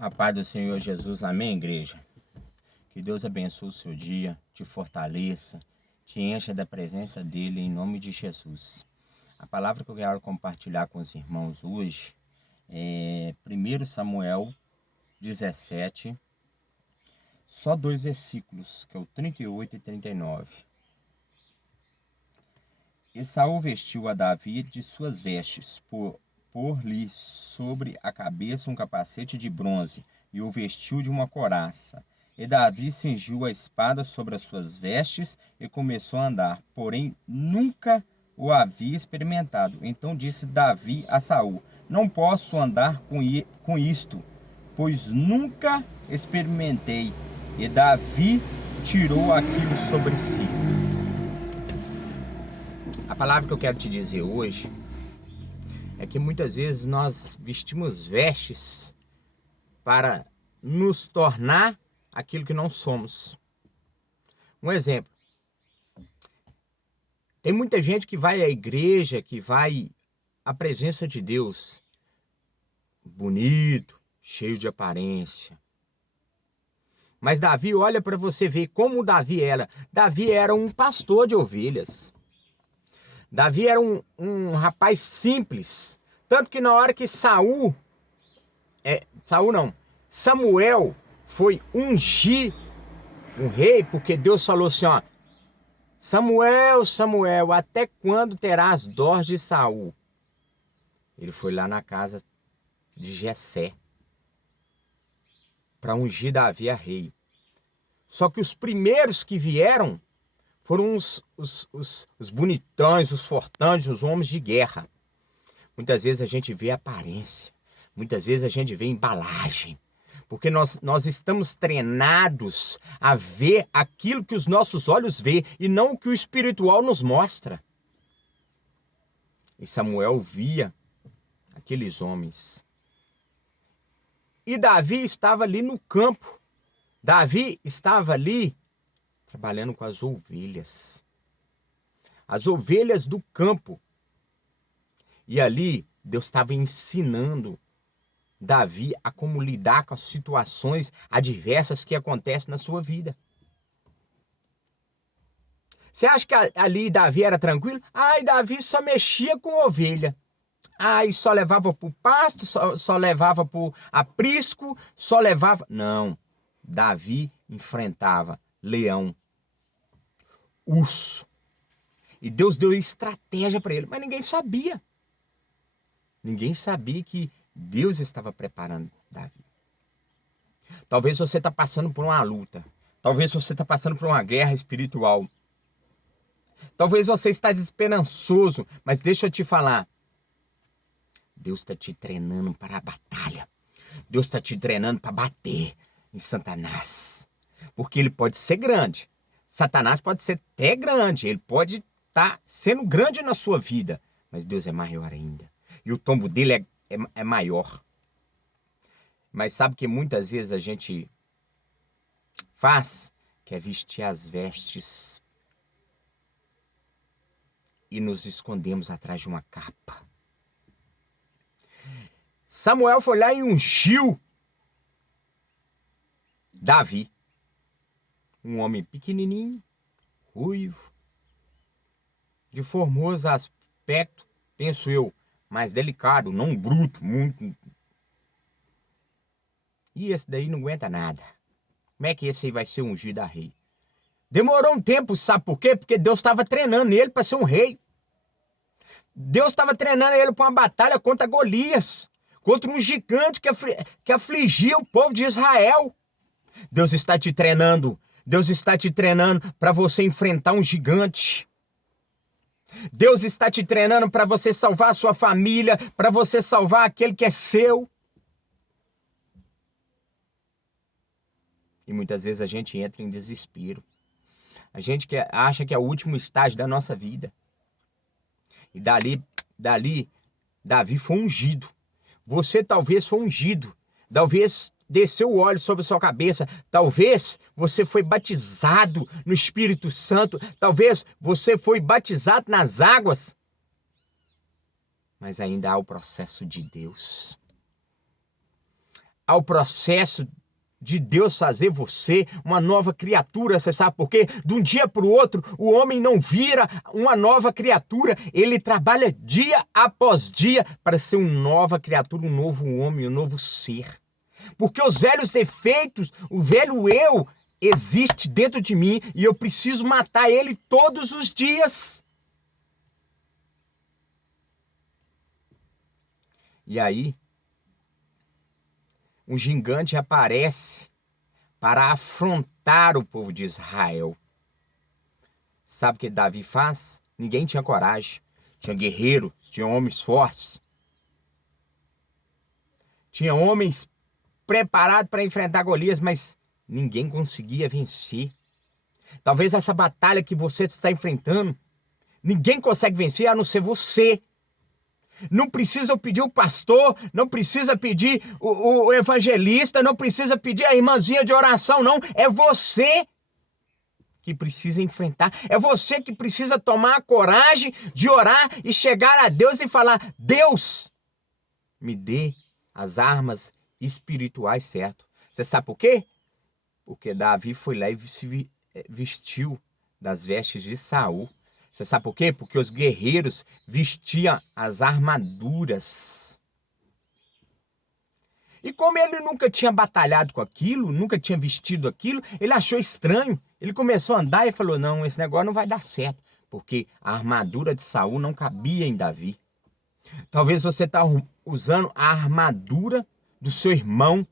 A paz do Senhor Jesus, amém, igreja? Que Deus abençoe o seu dia, te fortaleça, te encha da presença dEle em nome de Jesus. A palavra que eu quero compartilhar com os irmãos hoje é 1 Samuel 17, só 2 versículos, que é o 38 e 39. Esaú vestiu a Davi de suas vestes, pôr-lhe sobre a cabeça um capacete de bronze e o vestiu de uma couraça. E Davi cingiu a espada sobre as suas vestes e começou a andar, porém nunca o havia experimentado. Então disse Davi a Saul: não posso andar com isto, pois nunca experimentei. E Davi tirou aquilo sobre si. A palavra que eu quero te dizer hoje é que muitas vezes nós vestimos vestes para nos tornar aquilo que não somos. Um exemplo. Tem muita gente que vai à igreja, que vai à presença de Deus, bonito, cheio de aparência. Mas Davi, olha para você ver como Davi era. Davi era um pastor de ovelhas. Davi era um rapaz simples. Tanto que na hora que Samuel foi ungir um rei, porque Deus falou assim, ó: Samuel, Samuel, até quando terás dó de Saul? Ele foi lá na casa de Jessé para ungir Davi a rei. Só que os primeiros que vieram foram os bonitões, os fortões, os homens de guerra. Muitas vezes a gente vê aparência, muitas vezes a gente vê embalagem, porque nós estamos treinados a ver aquilo que os nossos olhos vê e não o que o espiritual nos mostra. E Samuel via aqueles homens. E Davi estava ali no campo. Davi estava ali trabalhando com as ovelhas. As ovelhas do campo. E ali Deus estava ensinando Davi a como lidar com as situações adversas que acontecem na sua vida. Você acha que ali Davi era tranquilo? Ai, Davi só mexia com ovelha. Ai, só levava para o pasto, só levava para o aprisco, só levava... Não, Davi enfrentava leão, urso. E Deus deu estratégia para ele, mas ninguém sabia. Ninguém sabia que Deus estava preparando Davi. Talvez você está passando por uma luta. Talvez você está passando por uma guerra espiritual. Talvez você está desesperançoso, mas deixa eu te falar. Deus está te treinando para a batalha. Deus está te treinando para bater em Satanás. Porque ele pode ser grande. Satanás pode ser até grande. Ele pode estar sendo grande na sua vida. Mas Deus é maior ainda. E o tombo dele é maior. Mas sabe que muitas vezes a gente faz? Que é vestir as vestes e nos escondemos atrás de uma capa. Samuel foi lá e ungiu Davi. Um homem pequenininho, ruivo, de formoso aspecto, penso eu, mais delicado, não bruto, muito. E esse daí não aguenta nada. Como é que esse aí vai ser ungido a rei? Demorou um tempo, sabe por quê? Porque Deus estava treinando ele para ser um rei. Deus estava treinando ele para uma batalha contra Golias, contra um gigante que afligia o povo de Israel. Deus está te treinando. Deus está te treinando para você enfrentar um gigante. Deus está te treinando para você salvar a sua família, para você salvar aquele que é seu. E muitas vezes a gente entra em desespero. A gente acha que é o último estágio da nossa vida. E dali, Davi foi ungido. Você talvez foi ungido. Talvez desceu o óleo sobre a sua cabeça. Talvez você foi batizado no Espírito Santo. Talvez você foi batizado nas águas. Mas ainda há o processo de Deus. ao processo de Deus fazer você uma nova criatura. Você sabe por quê? De um dia para o outro, o homem não vira uma nova criatura. Ele trabalha dia após dia para ser uma nova criatura, um novo homem, um novo ser. Porque os velhos defeitos, o velho eu, existe dentro de mim e eu preciso matar ele todos os dias. E aí, um gigante aparece para afrontar o povo de Israel. Sabe o que Davi faz? Ninguém tinha coragem. Tinha guerreiros, tinha homens fortes. Tinha homens preparados para enfrentar Golias, mas ninguém conseguia vencer. Talvez essa batalha que você está enfrentando, ninguém consegue vencer a não ser você. Não precisa pedir o pastor, não precisa pedir o evangelista, não precisa pedir a irmãzinha de oração, não. É você que precisa enfrentar. É você que precisa tomar a coragem de orar e chegar a Deus e falar: Deus, me dê as armas espirituais, certo? Você sabe por quê? Porque Davi foi lá e se vestiu das vestes de Saul. Você sabe por quê? Porque os guerreiros vestiam as armaduras. E como ele nunca tinha batalhado com aquilo, nunca tinha vestido aquilo, ele achou estranho. Ele começou a andar e falou: não, esse negócio não vai dar certo. Porque a armadura de Saul não cabia em Davi. Talvez você está usando a armadura do seu irmão.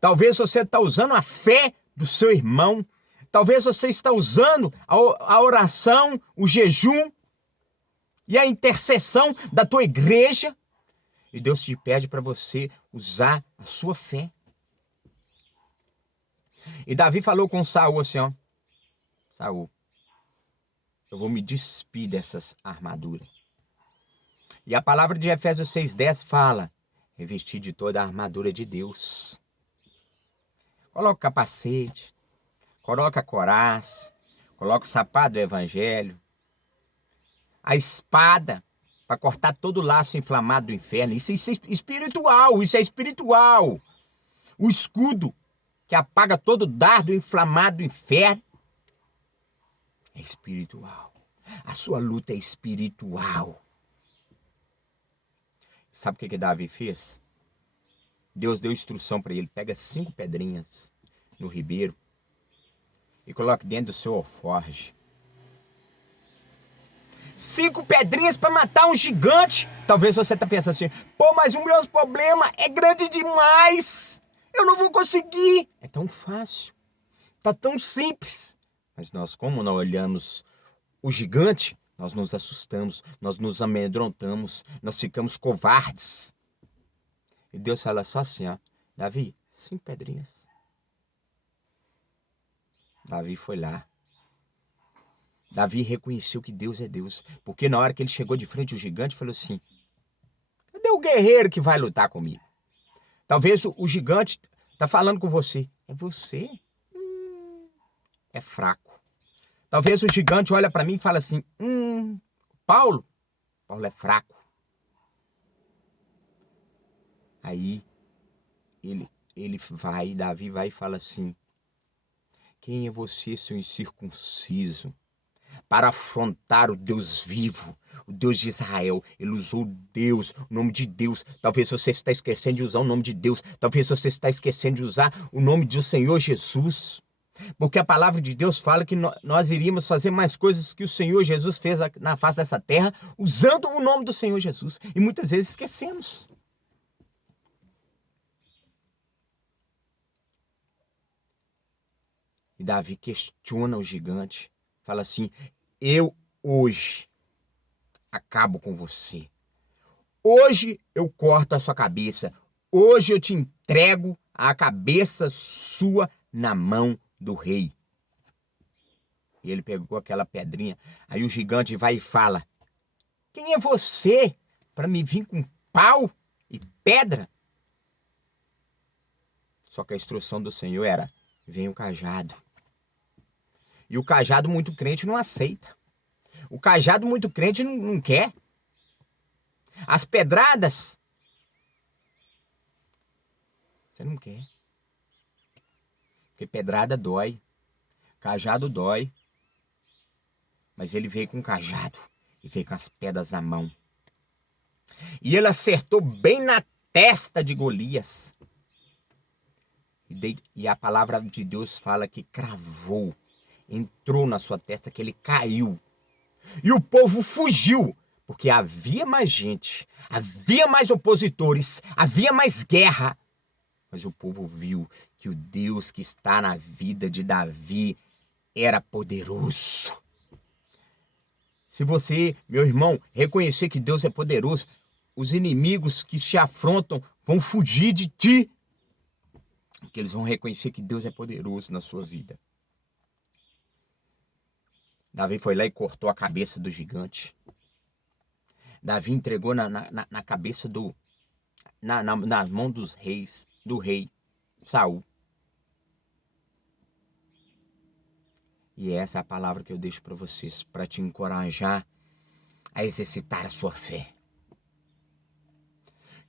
Talvez você está usando a fé do seu irmão. Talvez você está usando a oração, o jejum e a intercessão da tua igreja. E Deus te pede para você usar a sua fé. E Davi falou com Saul assim, ó: Saul, eu vou me despir dessas armaduras. E a palavra de Efésios 6,10 fala: revestir de toda a armadura de Deus. Coloca o capacete, coloca a couraça, coloca o sapato do evangelho, a espada para cortar todo o laço inflamado do inferno. Isso é espiritual, isso é espiritual. O escudo que apaga todo o dardo inflamado do inferno é espiritual. A sua luta é espiritual. Sabe o que Davi fez? Deus deu instrução para ele: pega 5 pedrinhas no ribeiro e coloque dentro do seu alforje. 5 pedrinhas para matar um gigante. Talvez você está pensando assim: pô, mas o meu problema é grande demais. Eu não vou conseguir. É tão fácil. Tá tão simples. Mas nós, como não olhamos o gigante, nós nos assustamos, nós nos amedrontamos, nós ficamos covardes. E Deus fala só assim, ó: Davi, 5 pedrinhas. Davi foi lá. Davi reconheceu que Deus é Deus. Porque na hora que ele chegou de frente ao gigante, falou assim: cadê o guerreiro que vai lutar comigo? Talvez o gigante está falando com você: é você? É fraco. Talvez o gigante olha para mim e fala assim: Paulo é fraco. Aí Davi vai e fala assim: quem é você, seu incircunciso, para afrontar o Deus vivo, o Deus de Israel? Ele usou Deus, o nome de Deus. Talvez você está esquecendo de usar o nome de Deus. Talvez você está esquecendo de usar o nome do Senhor Jesus. Porque a palavra de Deus fala que nós iríamos fazer mais coisas que o Senhor Jesus fez na face dessa terra, usando o nome do Senhor Jesus. E muitas vezes esquecemos. E Davi questiona o gigante. Fala assim: eu hoje acabo com você. Hoje eu corto a sua cabeça. Hoje eu te entrego a cabeça sua na mão do rei. E ele pegou aquela pedrinha. Aí o gigante vai e fala: quem é você para me vir com pau e pedra? Só que a instrução do Senhor era: vem o cajado. E o cajado muito crente não aceita. O cajado muito crente não quer. As pedradas. Você não quer. Porque pedrada dói. Cajado dói. Mas ele veio com cajado. E veio com as pedras na mão. E ele acertou bem na testa de Golias. E a palavra de Deus fala que cravou. Entrou na sua testa, que ele caiu. E o povo fugiu. Porque havia mais gente, havia mais opositores, havia mais guerra. Mas o povo viu que o Deus que está na vida de Davi era poderoso. Se você, meu irmão, reconhecer que Deus é poderoso, os inimigos que te afrontam vão fugir de ti. Porque eles vão reconhecer que Deus é poderoso na sua vida. Davi foi lá e cortou a cabeça do gigante. Davi entregou na cabeça nas mãos dos reis, do rei Saul. E essa é a palavra que eu deixo para vocês, para te encorajar a exercitar a sua fé.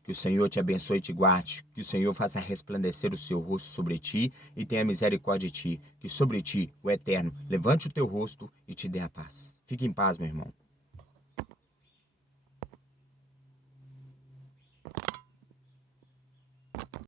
Que o Senhor te abençoe e te guarde. Que o Senhor faça resplandecer o seu rosto sobre ti e tenha misericórdia de ti. Que sobre ti, o Eterno, levante o teu rosto e te dê a paz. Fique em paz, meu irmão.